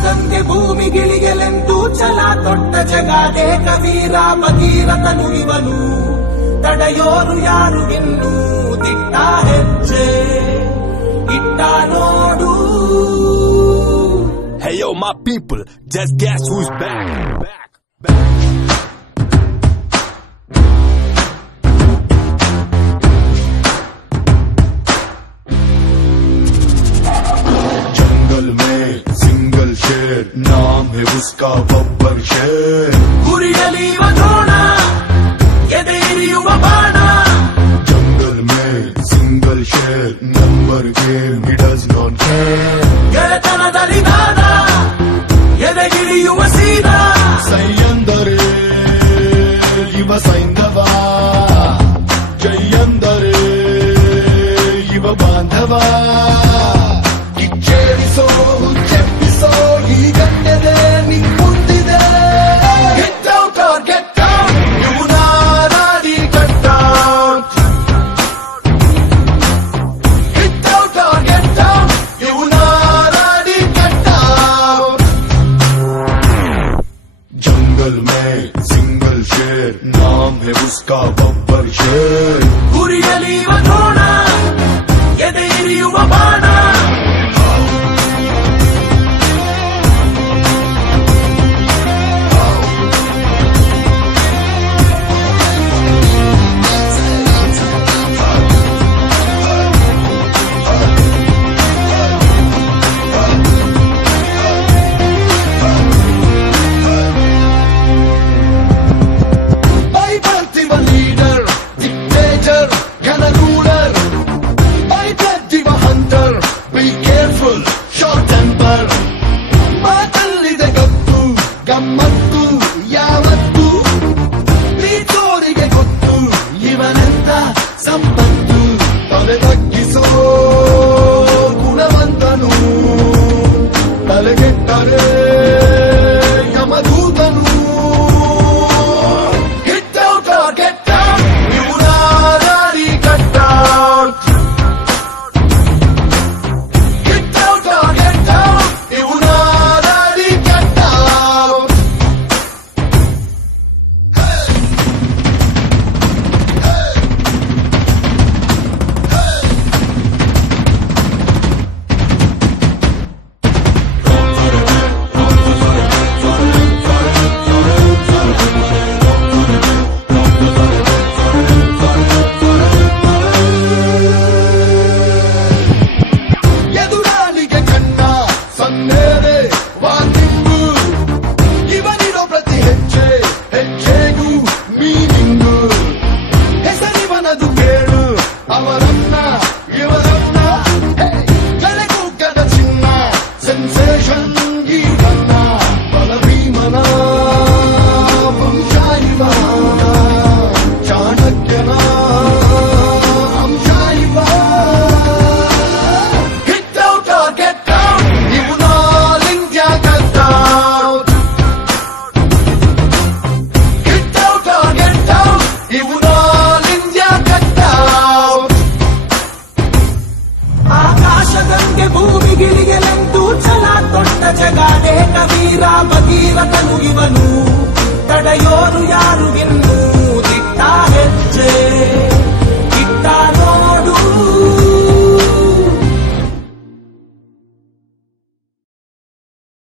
ಆಕಾಶದಂಗೆ ಭೂಮಿಗಿಳಿಗೆಲೆಂದು ಛಲ ತೊಟ್ಟ ಜಗಾದೆ ಕವೀರ ಭಗೀರಥನು ಇವನು ತಡೆಯೋರು ಯಾರು ಇನ್ನು ದಿಟ್ಟ ಹೆಜ್ಜೆ ಇಟ್ಟ ನೋಡು. Hey yo my people, just guess who's back. नाम है उसका बब्बर शेर. गुरियलियुव द्रोण एदेरियुव बाण. जंगल में सिंगल शेर number game he does not care. ಗೆಳೆತನದಲ್ಲಿ ದಾದ ಎದೆಗಿಳಿಯುವ ಸೀದ. ಸೈಯಂದರೆ ಇವ ಸೈಂಧವ, ಜೈಯಂದರೆ ಇವ ಬಾಂಧವ. ಕಿಚ್ಚೇರಿಸೋ ಹುಚ್ಚೆಪ್ಪಿಸೋ ಈ ಗಂಟೆದೆ ನಿನ್ ಮುಂದಿದೆ. Get out or get down, ಇವು ನಾರಾಡಿ cut down. Get out or get down, ಇವು ನಾರಾಡಿ cut down. जंगल में सिंगल शेर नाम है उसका बब्बर शेर. ಗುರಿಯಲಿಯುವ ದ್ರೋಣ ಎದೆಯಿರಿಯುವ ಬಾಣ. ಗಮ್ಮತ್ತು ಯಾವತ್ತು ಪ್ರೀತೋರಿಗೆ ಗೊತ್ತು ಇವನೆಂತ ಸಂಪತ್ತು. ತಲೆ ತಗ್ಗಿಸೋ ಗುಣವಂತನು, ತಲೆಗೆಟ್ಟರೆ ಯಮದೂತನು. Get out or get down, ಇವು ನಾರಾಡಿ cut down. Get out or get down, ಇವು ನಾರಾಡಿ cut down. ಎದುರಾಳಿಗೆ ಕಣ್ಣ ಸನ್ನೇರೆ ವಾಂದಿಂಬು, ಇವನಿರೋ ಪ್ರತಿ ಹೆಜ್ಜೆ ಹೆಜ್ಜೆಗೂ ಮೀನಿಂಗು. ಹೆಸರಿವನದು ಕೇಳು ಅವರನ್ನ ಇವರನ್ನ, ಕಲೆಗೂಗದ ಚಿನ್ನ ಸೆನ್ಸೇಷನ್ ಗೀತನ್ನ. ಬಲಭೀಮನ ವಂಶ ಇವ, ಚಾಣಕ್ಯನ ಅಂಶ ಇವ. Get out or get down, ಇವು ನಾಲ್ India cut down. Get out or get down, ಇವು ನಾಲ್ ಇಂಡಿಯಾ cut down. ಆಕಾಶದಂಗೆ ಭೂಮಿಗಿಳಿಗೆಲೆಂದು ಛಲ ತೊಟ್ಟ ಜಗಾದೆ ಕವೀರ ಭಗೀರಥನು ಇವನು ತಡೆಯೋರು ಯಾರು ಇನ್ನು